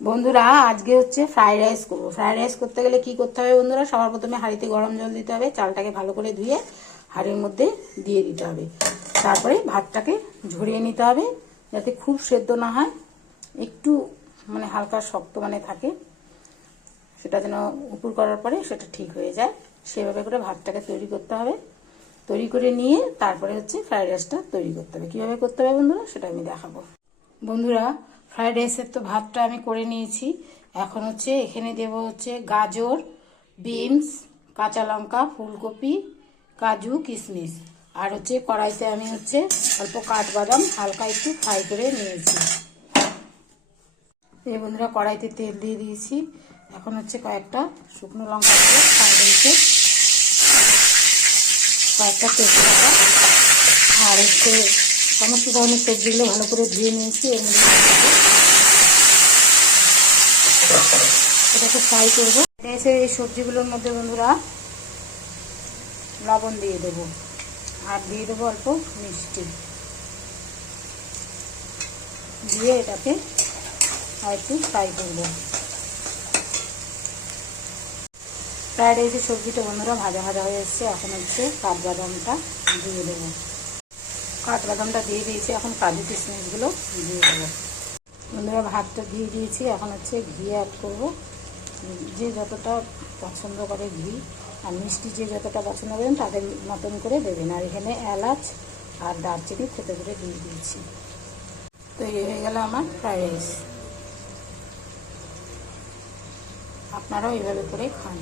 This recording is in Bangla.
বন্ধুরা, আজকে হচ্ছে ফ্রাইড রাইস করব। ফ্রাইড রাইস করতে গেলে কি করতে হবে বন্ধুরা? সবার প্রথমে হাঁড়িতে গরম জল দিতে হবে, চালটাকে ভালো করে ধুয়ে হাঁড়ির মধ্যে দিয়ে দিতে হবে। তারপরে ভাতটাকে ঝরিয়ে নিতে হবে, যাতে খুব সেদ্ধ না হয়, একটু মানে হালকা শক্ত মানে থাকে, সেটা যেন উপর করার পরে সেটা ঠিক হয়ে যায়। সেভাবে করে ভাতটাকে তৈরি করতে হবে। তৈরি করে নিয়ে তারপরে হচ্ছে ফ্রাইড রাইসটা তৈরি করতে হবে। কীভাবে করতে হবে বন্ধুরা? সেটা আমি দেখাবো। বন্ধুরা ফ্রাইড রাইসের তো ভাতটা আমি করে নিয়েছি। এখন হচ্ছে এখানে দেব হচ্ছে গাজর, বিনস, কাঁচা লঙ্কা, ফুলকপি, কাজু কিশমিশ আর হচ্ছে কড়াইতে আমি হচ্ছে অল্প কাঠবাদাম হালকা একটু ফ্রাই করে নিয়েছি। এই বন্ধুরা কড়াইতে তেল দিয়ে দিয়েছি। এখন হচ্ছে কয়েকটা শুকনো লঙ্কা দিয়ে ফ্রাই রাইসে কয়েকটা তেজপাতা আর হচ্ছে সমস্ত ধরনের সবজিগুলো ভালো করে ধুয়ে নিয়েছি এর মধ্যে এটাকে ফ্রাই করব। এসে এই সবজিগুলোর মধ্যে বন্ধুরা লবণ দিয়ে দেবো। আর দিয়ে দেবো অল্প মিষ্টি। দিয়ে এটাকে আর একটু ফ্রাই করব। ফ্রাইড রাইসের সবজিটা বন্ধুরা ভাজা ভাজা হয়ে এসছে, এখন হচ্ছে কাঠবাদামটা দিয়ে দেবো। কাঠবাদামটা দিয়ে দিয়েছি, এখন কাজু কিশমিশগুলো। দিয়ে দেবো বন্ধুরা, ভাতটা দিয়ে দিয়েছি, এখন হচ্ছে ঘি অ্যাড করব। যে যতটা পছন্দ করে ঘি, আর মিষ্টি যে যতটা পছন্দ করেন তাদের মতন করে দেবেন। আর এখানে এলাচ আর দারচিনি খেতে করে দিয়ে দিয়েছি। তৈরি হয়ে গেল আমার ফ্রাইড রাইস। আপনারাও এইভাবে করে খান।